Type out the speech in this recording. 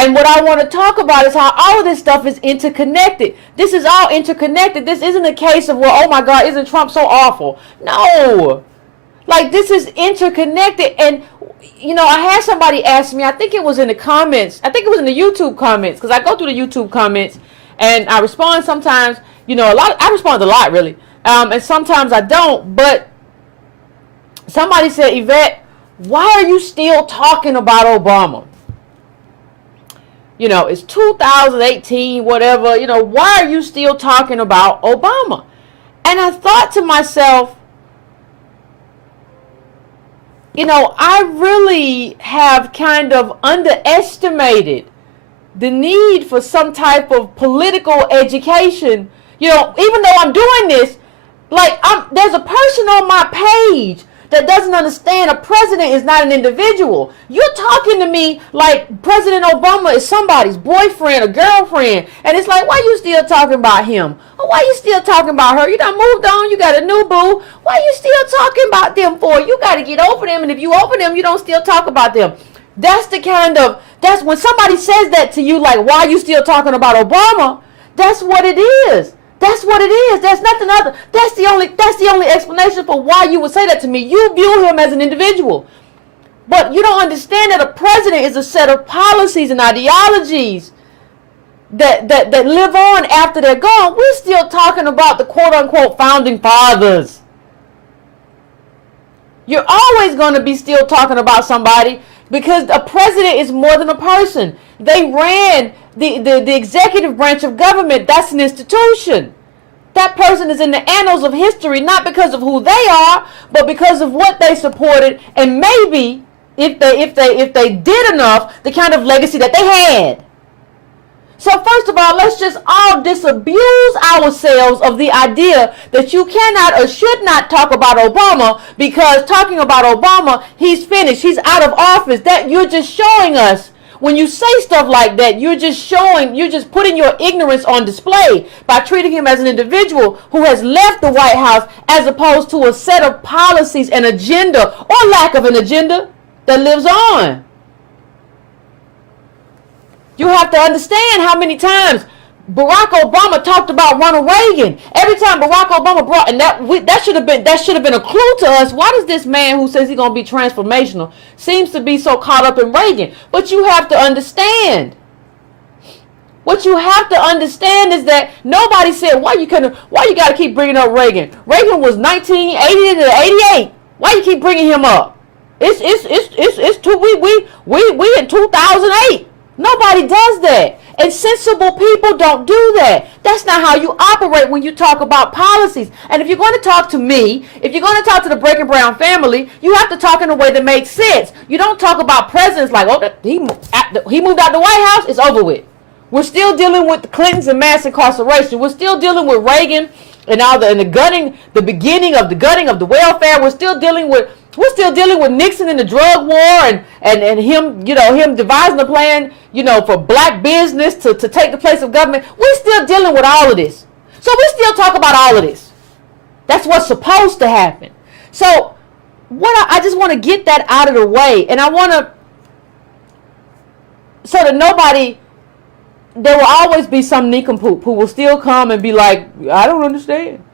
And what I want to talk about is how all of this stuff is interconnected. This is all interconnected. This isn't a case of, well, oh my God, isn't Trump so awful? No. Like, this is interconnected. And, you know, I had somebody ask me, I think it was in the comments. I think it was in the YouTube comments, because I go through the YouTube comments and I respond sometimes. You know, I respond a lot, really. And sometimes I don't. But somebody said, Yvette, why are you still talking about Obama? You know, it's 2018, whatever. You know, why are you still talking about Obama? And I thought to myself, you know, I really have kind of underestimated the need for some type of political education. You know, even though I'm doing this, like, there's a person on my page that doesn't understand a president is not an individual. You're talking to me like President Obama is somebody's boyfriend or girlfriend. And it's like, why you still talking about him? Or why you still talking about her? You done moved on. You got a new boo. Why you still talking about them for? You got to get over them. And if you over them, you don't still talk about them. That's the kind of, that's when somebody says that to you, like, why you still talking about Obama? That's what it is. That's what it is. There's nothing other. That's the only explanation for why you would say that to me. You view him as an individual. But you don't understand that a president is a set of policies and ideologies that live on after they're gone. We're still talking about the quote-unquote founding fathers. You're always going to be still talking about somebody, because a president is more than a person. They ran the executive branch of government. That's an institution. That person is in the annals of history, not because of who they are, but because of what they supported, and maybe if they did enough, the kind of legacy that they had. So first of all, let's just all disabuse ourselves of the idea that you cannot or should not talk about Obama, because talking about Obama, he's finished, he's out of office. That you're just showing us. When you say stuff like that, you're just putting your ignorance on display by treating him as an individual who has left the White House, as opposed to a set of policies and agenda, or lack of an agenda, that lives on. You have to understand how many times Barack Obama talked about Ronald Reagan. Every time Barack Obama brought, and that should have been a clue to us. Why does this man who says he's going to be transformational seems to be so caught up in Reagan? But you have to understand. What you have to understand is that nobody said, why you got to keep bringing up Reagan? Reagan was 1980 to 88. Why you keep bringing him up? We in 2008. Nobody does that. And sensible people don't do that. That's not how you operate when you talk about policies. And if you're going to talk to me, if you're going to talk to the BreakingBrown family, you have to talk in a way that makes sense. You don't talk about presidents like, oh, he moved out the White House, it's over with. We're still dealing with the Clintons and mass incarceration. We're still dealing with Reagan and all the beginning of the welfare. We're still dealing with Nixon and the drug war and him, him devising a plan, for black business to take the place of government. We're still dealing with all of this. So we still talk about all of this. That's what's supposed to happen. So I just want to get that out of the way. And I want to, so that there will always be some nincompoop who will still come and be like, I don't understand.